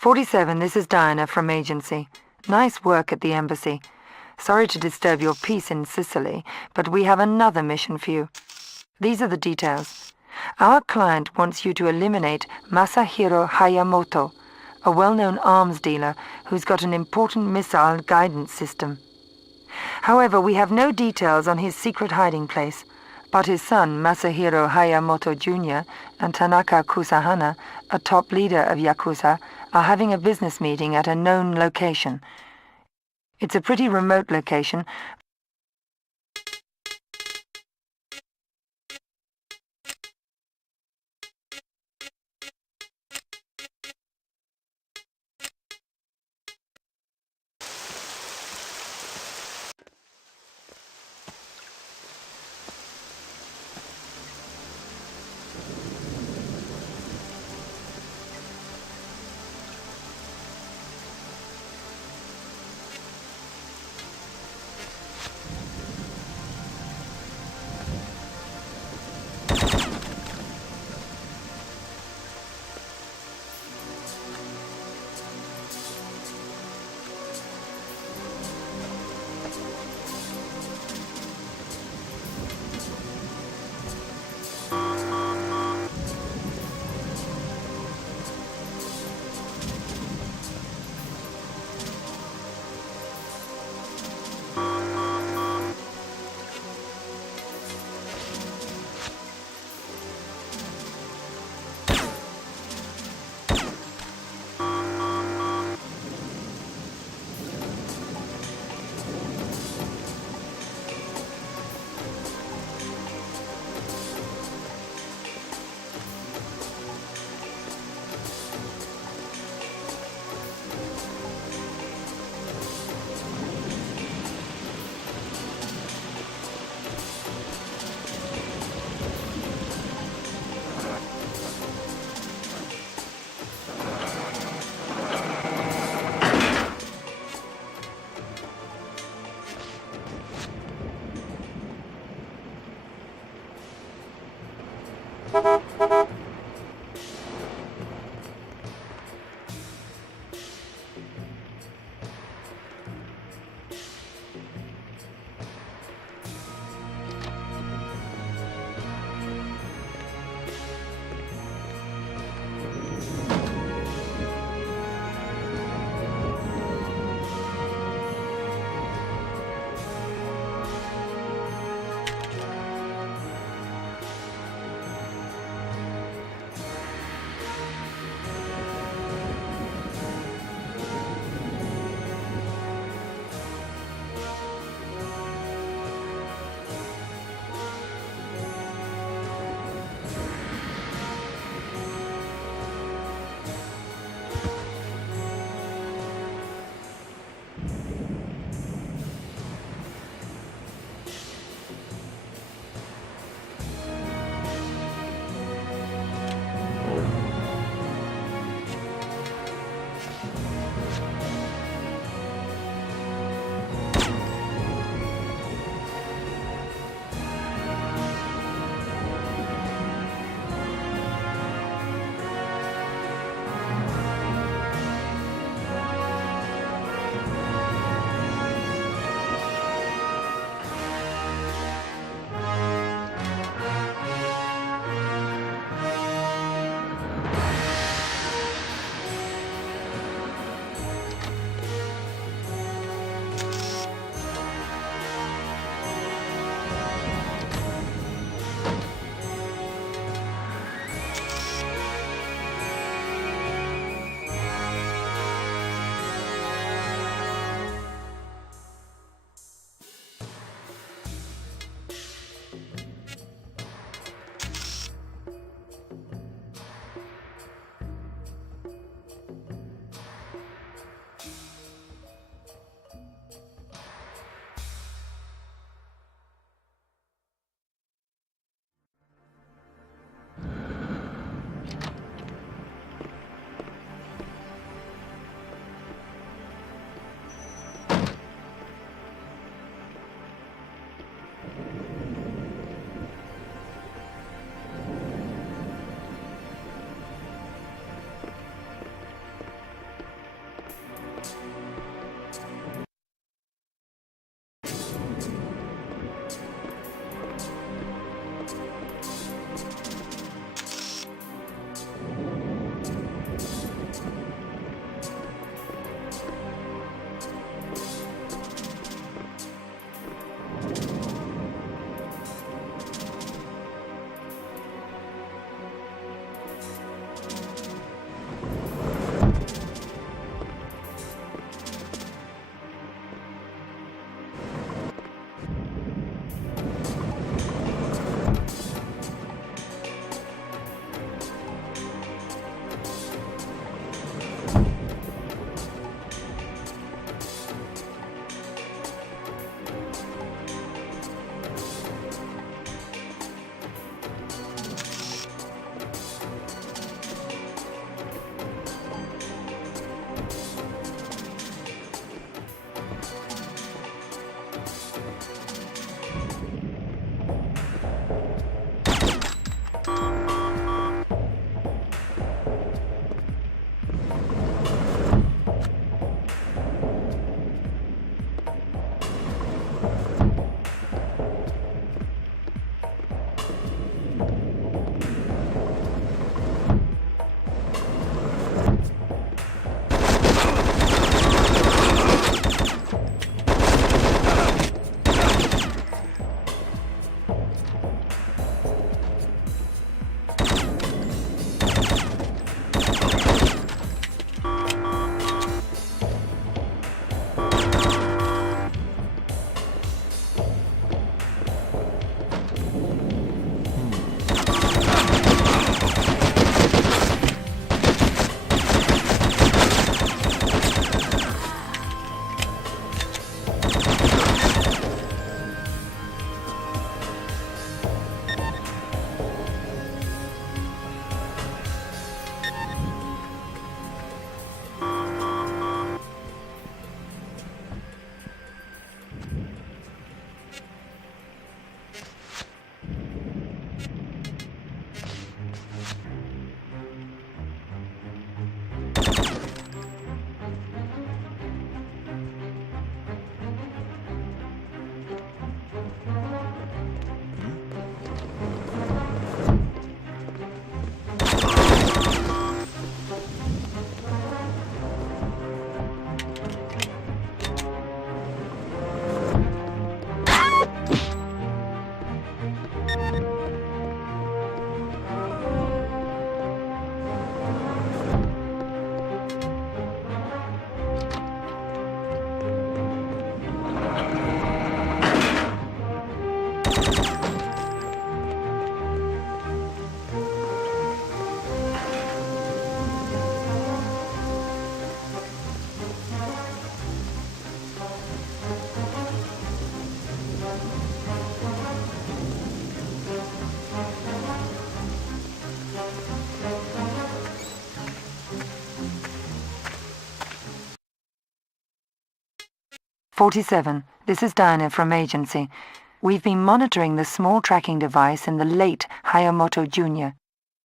47, this is Diana from agency. Nice work at the embassy. Sorry to disturb your peace in Sicily, but we have another mission for you. These are the details. Our client wants you to eliminate Masahiro Hayamoto, a well-known arms dealer who's got an important missile guidance system. However, we have no details on his secret hiding place, but his son, Masahiro Hayamoto Jr., and Tanaka Kusahana, a top leader of Yakuza, are having a business meeting at a known location. It's a pretty remote location. 47. This is Diana from Agency. We've been monitoring the small tracking device in the late Hayamoto Jr.